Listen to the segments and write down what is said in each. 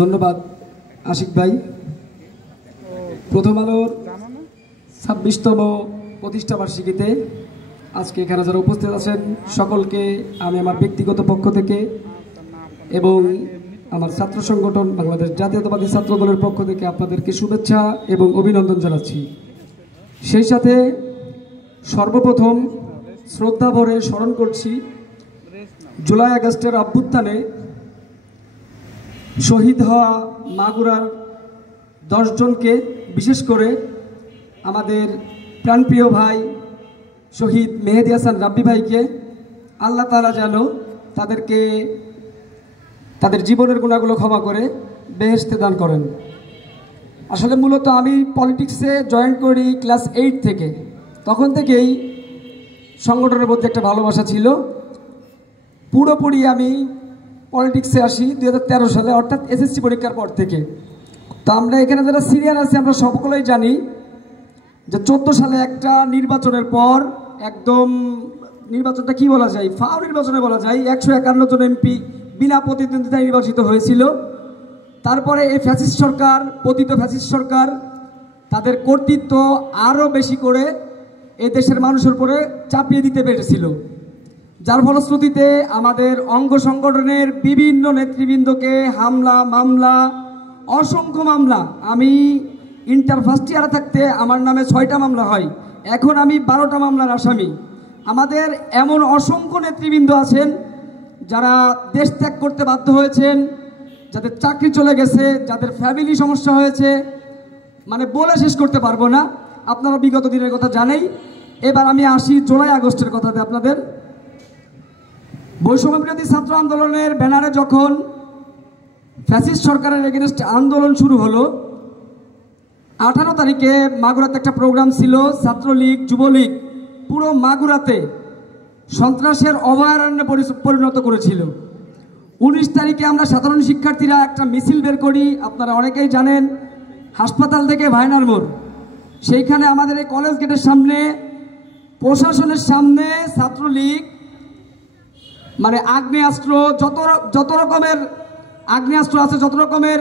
ধন্যবাদ আশিক ভাই। প্রথম আলোর 26তম প্রতিষ্ঠা বার্ষিকীতে আজকে এখানে যারা উপস্থিত আছেন সকলকে আমি আমার ব্যক্তিগত পক্ষ থেকে এবং আমার ছাত্র সংগঠন বাংলাদেশ জাতীয়তাবাদী ছাত্র দলের পক্ষ থেকে আপনাদেরকে শুভেচ্ছা এবং অভিনন্দন জানাচ্ছি। সেই সাথে সর্বপ্রথম শ্রদ্ধা ভরে স্মরণ করছি জুলাই আগস্টের অভ্যুত্থানে শহীদ হওয়া মাগুরার 10 জনকে, বিশেষ করে আমাদের প্রাণপ্রিয় ভাই শহীদ মেহেদী হাসান রাব্বি ভাইকে আল্লাহ তাআলা যেন তাদেরকে তাদের জীবনের গুণাগুলো ক্ষমা করে বেহেশতে দান করেন। আসলে মূলত আমি পলিটিক্সে জয়েন করি ক্লাস 8 থেকে। তখন থেকেই সংগঠনের প্রতি একটা ভালোবাসা ছিল। পুরোপুরি আমি পলিটিক্সে আসি 2013 সালে, অর্থাৎ এসএসসি পরীক্ষার পর থেকে। তো আমরা এখানে যারা সিনিয়র আছি আমরা সকলেই জানি যে 14 সালে একটা নির্বাচনের পর একদম নির্বাচনটা কি বলা যায়, ফাও নির্বাচনে বলা যায়, 151 জন এমপি বিনা প্রতিদ্বন্দ্বিতায় নির্বাচিত হয়েছিল। তারপরে এই ফ্যাসিস্ট সরকার, পতিত ফ্যাসিস্ট সরকার তাদের কর্তৃত্ব আরও বেশি করে এই দেশের মানুষের উপরে চাপিয়ে দিতে পেরেছিল, যার ফলশ্রুতিতে আমাদের অঙ্গ সংগঠনের বিভিন্ন নেতৃবৃন্দকে হামলা মামলা, অসংখ্য মামলা, আমি ইন্টার ফার্স্ট ইয়ারে থাকতে আমার নামে 6টা মামলা হয়, এখন আমি 12টা মামলার আসামি। আমাদের এমন অসংখ্য নেতৃবৃন্দ আছেন যারা দেশ ত্যাগ করতে বাধ্য হয়েছেন, যাদের চাকরি চলে গেছে, যাদের ফ্যামিলি সমস্যা হয়েছে, মানে বলে শেষ করতে পারবো না। আপনারা বিগত দিনের কথা জানেই। এবার আমি আসি জুলাই আগস্টের কথাতে। আপনাদের বৈষম্য বিরোধী ছাত্র আন্দোলনের ব্যানারে যখন ফ্যাসিস্ট সরকারের এগেনস্ট আন্দোলন শুরু হলো, 18 তারিখে মাগুরাতে একটা প্রোগ্রাম ছিল, ছাত্রলীগ যুবলীগ পুরো মাগুরাতে সন্ত্রাসের অভয়ারণ্যে পরিণত করেছিল। 19 তারিখে আমরা সাধারণ শিক্ষার্থীরা একটা মিছিল বের করি, আপনারা অনেকেই জানেন, হাসপাতাল থেকে ভাইনার মোড়। সেইখানে আমাদের এই কলেজ গেটের সামনে, প্রশাসনের সামনে ছাত্রলীগ মানে আগ্নেয়াস্ত্র, যত রকমের আগ্নেয়াস্ত্র আছে, যত রকমের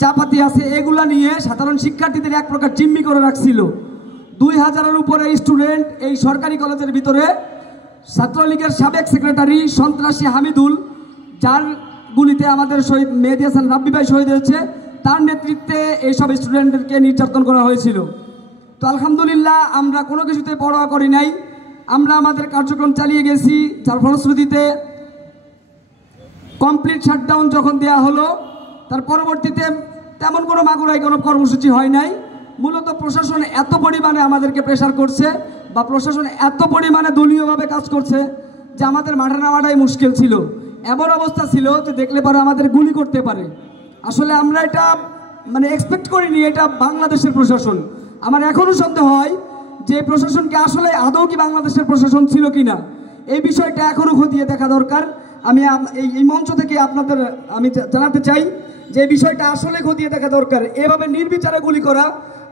চাপাতি আছে, এগুলা নিয়ে সাধারণ শিক্ষার্থীদের এক প্রকার জিম্মি করে রাখছিল। 2000-এর উপরে স্টুডেন্ট এই সরকারি কলেজের ভিতরে। ছাত্রলীগের সাবেক সেক্রেটারি সন্ত্রাসী হামিদুল, যার গুলিতে আমাদের শহীদ মেহেদী হাসান রাব্বি ভাই শহীদ হয়েছে, তার নেতৃত্বে এইসব স্টুডেন্টদেরকে নির্যাতন করা হয়েছিল। তো আলহামদুলিল্লাহ আমরা কোনো কিছুতে পরোয়া করি নাই, আমরা আমাদের কার্যক্রম চালিয়ে গেছি। যার ফলশ্রুতিতে কমপ্লিট শাটডাউন যখন দেওয়া হলো, তার পরবর্তীতে তেমন কোনো মাগুরায় কোনো কর্মসূচি হয় নাই। মূলত প্রশাসন এত পরিমাণে আমাদেরকে প্রেশার করছে বা প্রশাসন এত পরিমাণে দলীয়ভাবে কাজ করছে যে আমাদের মাঠে নামাটাই মুশকিল ছিল। এমন অবস্থা ছিল যে দেখলে পরে আমাদের গুলি করতে পারে। আসলে আমরা এটা মানে এক্সপেক্ট করিনি, এটা বাংলাদেশের প্রশাসন। আমার এখনও সন্দেহ হয় যে প্রশাসনকে আসলে আদৌ কি বাংলাদেশের প্রশাসন ছিল কিনা, এই বিষয়টা এখনও খতিয়ে দেখা দরকার। আমি এই মঞ্চ থেকে আপনাদের আমি জানাতে চাই যে এই বিষয়টা আসলে খতিয়ে দেখা দরকার। এভাবে নির্বিচারে গুলি করা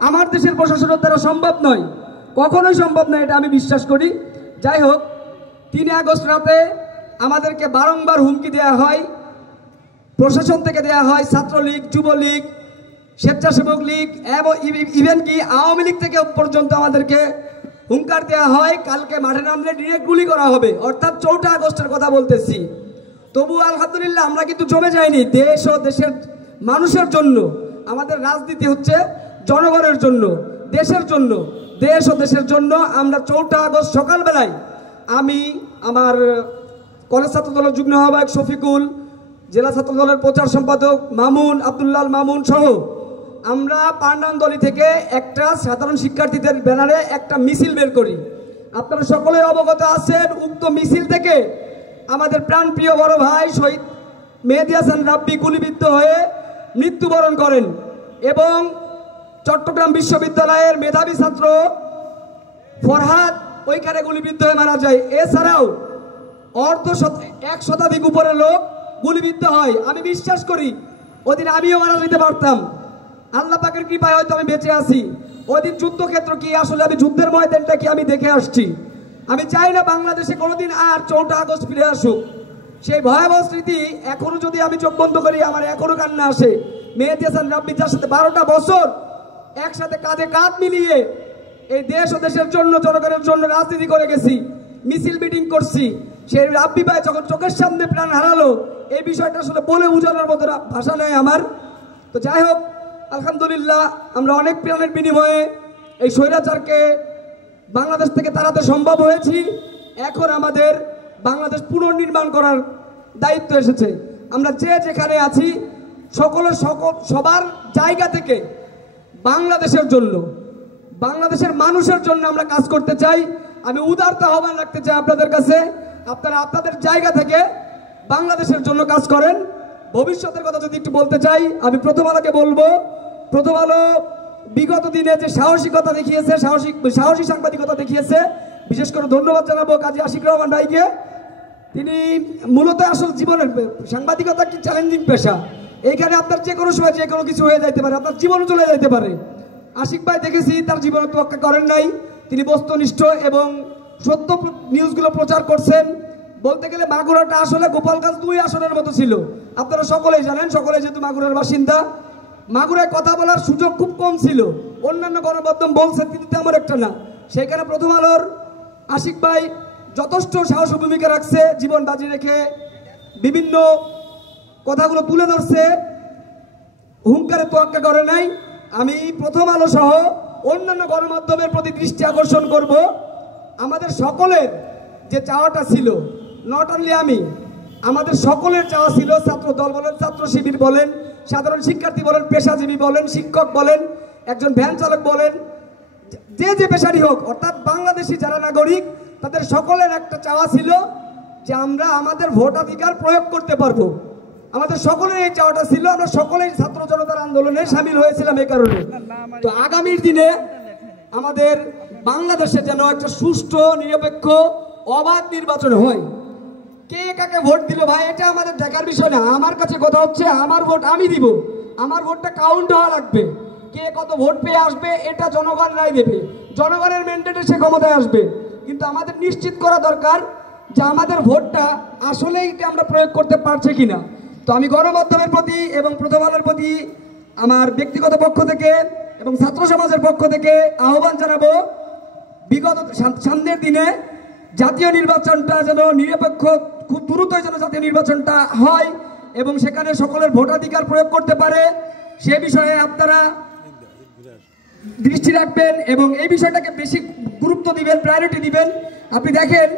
আমার দেশের প্রশাসনের দ্বারা সম্ভব নয়, কখনোই সম্ভব নয়, এটা আমি বিশ্বাস করি। যাই হোক, 3 আগস্ট রাতে আমাদেরকে বারংবার হুমকি দেওয়া হয়, প্রশাসন থেকে দেওয়া হয়, ছাত্রলীগ যুবলীগ স্বেচ্ছাসেবক লীগ এবং ইভেন কি আওয়ামী লীগ থেকে পর্যন্ত আমাদেরকে হুঙ্কার দেওয়া হয়, কালকে মাঠে নামলে ডিরেক্ট গুলি করা হবে, অর্থাৎ 4 আগস্টের কথা বলতেছি। তবু আলহামদুলিল্লাহ আমরা কিন্তু জমে যাইনি। দেশ ও দেশের মানুষের জন্য আমাদের রাজনীতি হচ্ছে জনগণের জন্য, দেশের জন্য, দেশ ও দেশের জন্য। আমরা 4 আগস্ট সকালবেলায় আমি আমার কলেজ ছাত্র দলের যুগ্ম আহ্বায়ক শফিকুল, জেলা ছাত্র দলের প্রচার সম্পাদক মামুন, আব্দুল্লাহ মামুন সহ আমরা পান্ডানদলি থেকে একটা সাধারণ শিক্ষার্থীদের ব্যানারে একটা মিছিল বের করি। আপনারা সকলে অবগত আছেন, উক্ত মিছিল থেকে আমাদের প্রাণপ্রিয় বড় ভাই শহীদ মেহেদী হাসান রাব্বি গুলিবিদ্ধ হয়ে মৃত্যুবরণ করেন এবং চট্টগ্রাম বিশ্ববিদ্যালয়ের মেধাবী ছাত্র ফরহাদ ওইখানে গুলিবিদ্ধ হয়ে মারা যায়। এছাড়াও 1 শতাধিক উপরে লোক গুলিবিদ্ধ হয়। আমি বিশ্বাস করি ওদিন আমিও মারা যেতে পারতাম, আল্লাহ পাকের কৃপায় হয়তো আমি বেঁচে আছি। ওদিন যুদ্ধক্ষেত্র কি, আসলে আমি যুদ্ধের ময়দানটা কি আমি দেখে আসছি। আমি চাই না বাংলাদেশে কোনোদিন আর 4 আগস্ট ফিরে আসুক। সেই ভয়াবহ স্মৃতি এখনো যদি আমি চোখ বন্ধ করি আমার এখনো কান্না আসে। মেহেদী হাসান রাব্বি যার সাথে 12টা বছর একসাথে কাঁধে কাঁধ মিলিয়ে এই দেশ ও দেশের জন্য জনগণের জন্য রাজনীতি করে গেছি, মিছিল মিটিং করছি, সেই রাব্বি ভাই যখন চোখের সামনে প্রাণ হারালো এই বিষয়টা আসলে বলে বোঝানোর মতো ভাষা নয় আমার। তো যাই হোক, আলহামদুলিল্লাহ আমরা অনেক প্রাণের বিনিময়ে এই স্বৈরাচারকে বাংলাদেশ থেকে তাড়াতে সম্ভব হয়েছি। এখন আমাদের বাংলাদেশ পুনর্নির্মাণ করার দায়িত্ব এসেছে। আমরা যে যেখানে আছি সবার জায়গা থেকে বাংলাদেশের জন্য, বাংলাদেশের মানুষের জন্য আমরা কাজ করতে চাই। আমি উদারত আহ্বান রাখতে চাই আপনাদের কাছে, আপনারা আপনাদের জায়গা থেকে বাংলাদেশের জন্য কাজ করেন। ভবিষ্যতের কথা যদি একটু বলতে চাই, আমি প্রথম আলোকে বলবো, প্রথম আলো বিগত দিনে যে সাহসিকতা দেখিয়েছে, সাহসী সাংবাদিকতা দেখিয়েছে, বিশেষ করে ধন্যবাদ জানাবো কাজী আশিক রহমান ভাইকে। তিনি মূলত আসল জীবনের সাংবাদিকতা একটি চ্যালেঞ্জিং পেশা। এইখানে আপনার যে কোনো সময় যে কোনো কিছু হয়ে যাইতে পারে, আপনার জীবনও চলে যাইতে পারে। আশিক ভাই দেখেছি তার জীবনে তোয়াক্কা করেন নাই, তিনি বস্তুনিষ্ঠ এবং সত্য নিউজগুলো প্রচার করছেন। বলতে গেলে মাগুরাটা আসলে গোপালগঞ্জ 2 আসনের মতো ছিল, আপনারা সকলেই জানেন, সকলে যেহেতু মাগুরার বাসিন্দা। মাগুরায় কথা বলার সুযোগ খুব কম ছিল, অন্যান্য গণমাধ্যম বলছে কিন্তু তেমন একটা না। সেখানে প্রথম আলোর আশিক ভাই যথেষ্ট সাহস ভূমিকা রাখছে, জীবন বাজি রেখে বিভিন্ন কথাগুলো তুলে ধরছে, হুঙ্কারে তোয়াক্কা করে নাই। আমি প্রথম আলো সহ অন্যান্য গণমাধ্যমের প্রতি দৃষ্টি আকর্ষণ করব, আমাদের সকলের যে চাওয়াটা ছিল, নট অনলি আমি, আমাদের সকলের চাওয়া ছিল, ছাত্র দল বলেন, ছাত্র শিবির বলেন, সাধারণ শিক্ষার্থী বলেন, পেশাজীবী বলেন, শিক্ষক বলেন, একজন ভ্যান চালক বলেন, যে পেশারই হোক, অর্থাৎ বাংলাদেশি যারা নাগরিক তাদের সকলের একটা চাওয়া ছিল যে আমরা আমাদের ভোটাধিকার প্রয়োগ করতে পারবো। আমাদের সকলের এই চাওয়াটা ছিল, আমরা সকলেই ছাত্র জনতার আন্দোলনে সামিল হয়েছিলাম এই কারণে। তো আগামীর দিনে আমাদের বাংলাদেশে যেন একটা সুষ্ঠু, নিরপেক্ষ, অবাধ নির্বাচন হয়। কে কাকে ভোট দিল ভাই এটা আমাদের দেখার বিষয় না। আমার কাছে কথা হচ্ছে আমার ভোট আমি দিব, আমার ভোটটা কাউন্ট হওয়া লাগবে। কে কত ভোট পেয়ে আসবে এটা জনগণ রায় দেবে, জনগণের ম্যান্ডেটে সে ক্ষমতায় আসবে। কিন্তু আমাদের নিশ্চিত করা দরকার যে আমাদের ভোটটা আসলেই আমরা প্রয়োগ করতে পারছি কিনা। তো আমি গণমাধ্যমের প্রতি এবং প্রথম আলোর প্রতি আমার ব্যক্তিগত পক্ষ থেকে এবং ছাত্র সমাজের পক্ষ থেকে আহ্বান জানাবো, বিগত সামনের দিনে জাতীয় নির্বাচনটা যেন নিরপেক্ষ, খুব দ্রুতই যেন জাতীয় নির্বাচনটা হয় এবং সেখানে সকলের ভোটাধিকার প্রয়োগ করতে পারে, সে বিষয়ে আপনারা দৃষ্টি রাখবেন এবং এই বিষয়টাকে বেশি গুরুত্ব দিবেন, প্রায়োরিটি দিবেন। আপনি দেখেন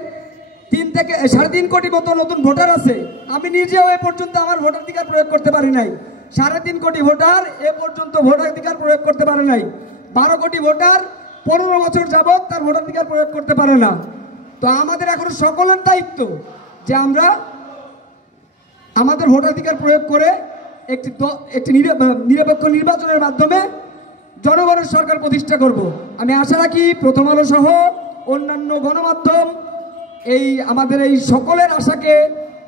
3 থেকে 3.5 কোটি মতো নতুন ভোটার আছে, আমি নিজেও এ পর্যন্ত আমার ভোটাধিকার প্রয়োগ করতে পারি নাই। 3.5 কোটি ভোটার এ পর্যন্ত ভোটাধিকার প্রয়োগ করতে পারে নাই। 12 কোটি ভোটার 15 বছর যাবত তার ভোটাধিকার প্রয়োগ করতে পারে না। তো আমাদের এখন সকলের দায়িত্ব যে আমরা আমাদের ভোটাধিকার প্রয়োগ করে একটি নিরপেক্ষ নির্বাচনের মাধ্যমে জনগণের সরকার প্রতিষ্ঠা করব। আমি আশা রাখি প্রথম আলো সহ অন্যান্য গণমাধ্যম আমাদের এই সকলের আশাকে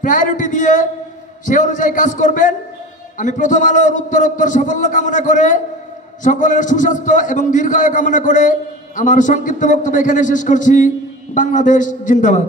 প্রায়োরিটি দিয়ে সে অনুযায়ী কাজ করবেন। আমি প্রথম আলোর উত্তরোত্তর সাফল্য কামনা করে, সকলের সুস্বাস্থ্য এবং দীর্ঘায়ু কামনা করে আমার সংক্ষিপ্ত বক্তব্য এখানে শেষ করছি। বাংলাদেশ জিন্দাবাদ।